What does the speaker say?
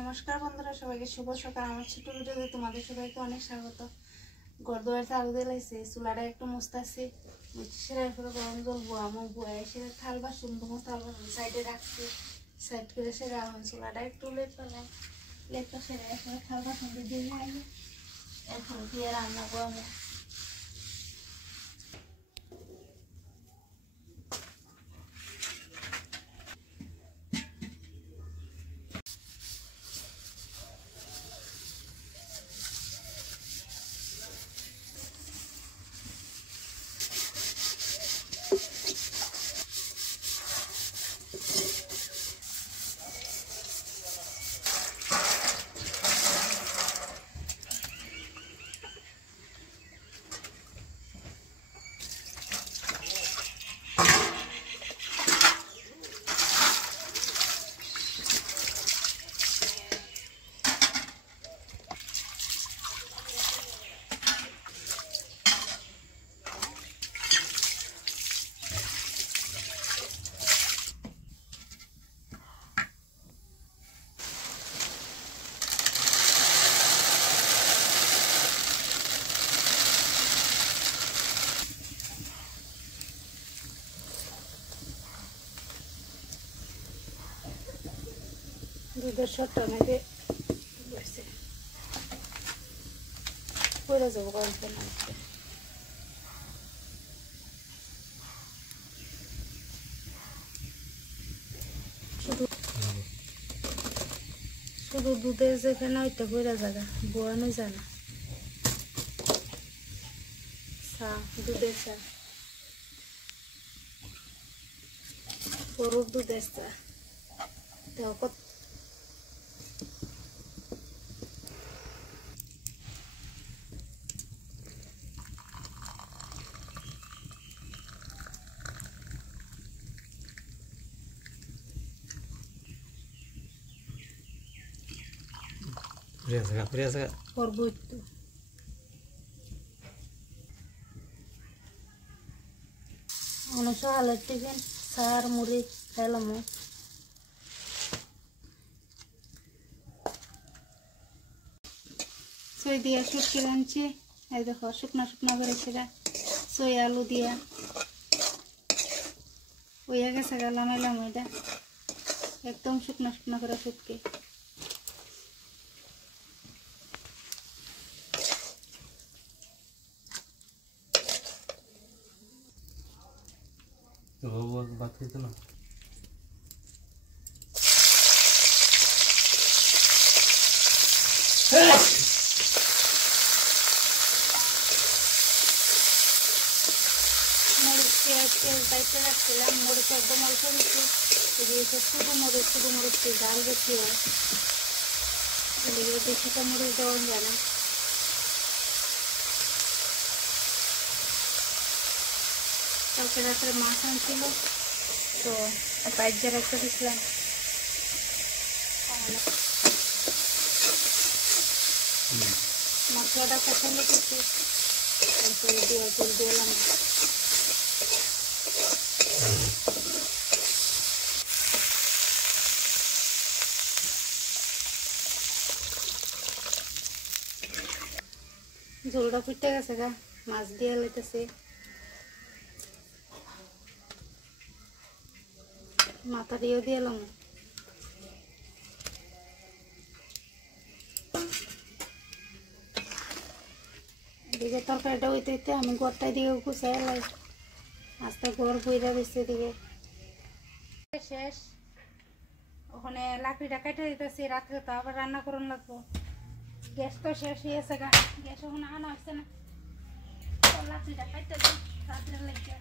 নমস্কার বন্ধুরা, সবাইকে শুভ সকাল। আমার ছোট ভিডিওতে তোমাদের সবাইকে অনেক স্বাগত। ঘর দুয়ার চালু দিয়ে লাগছে, চুলাটা একটু মুছতেছি, সেটা করে গরম জল বুয়ামো, বুয়াই সেটা থাল বাসন থাল বাসন সাইডে রাখছি, সাইড করে সেটা এখন চুলাটা একটু লেপালাম, লেপা সেটা এখন থাল বাসন দিয়ে আগে এখন দিয়ে রান্না বুয়ামো। দুধের শটটা নাকি পড়ে যাবো গরম পানি শুধু দুধের যেখানে ওইটা পড়ে যাবে, বোয়ানো যায় না। চা, দুধের চা, গরুর দুধের চা দেখো করবো একটু। সকালের টিফিন সার মুড়ি খাইলাম। সই দিয়া শুটকি রাঁধছি, এই দেখো শুকনা শুকনা করে সেটা সই আলু দিয়া ওইয়া গেছে লামাইলাম, ওইটা একদম শুকনা শুকনা করে শুটকি। बात की तो ना দায়িত্ব রাখছিলাম, মরিচ একদম অল্প দিচ্ছি, শুধু মরিচ ডাল বেশি হয়, বেশিটা মরিচ দেওয়া যায় না। কালকে রাত্রে মাছ আনছিল তো বাইরে রাখতে দিয়েছিলাম। মশলাটা পছন্দ করছি, দিলাম। ঝোলটা ফুটে গেছে গা, মাছ দিয়ে লেতেছে, মাথা দিয়েও দিয়ে এলাম। এদিকে তরকারিটা হইতে হইতে আমি ঘরটাই দিকে গুছাই এলাই, আস্তে ঘর বইরা দিচ্ছে দিকে শেষ। ওখানে লাকড়িটা কেটে দিতেছি, রাত্রে তো আবার রান্না করুন লাগবো। গ্যাস তো শেষ হয়েছে গা, গ্যাস ওখানে আনা হচ্ছে না, লাকড়িটা কেটে দিই রাত্রে লেগে।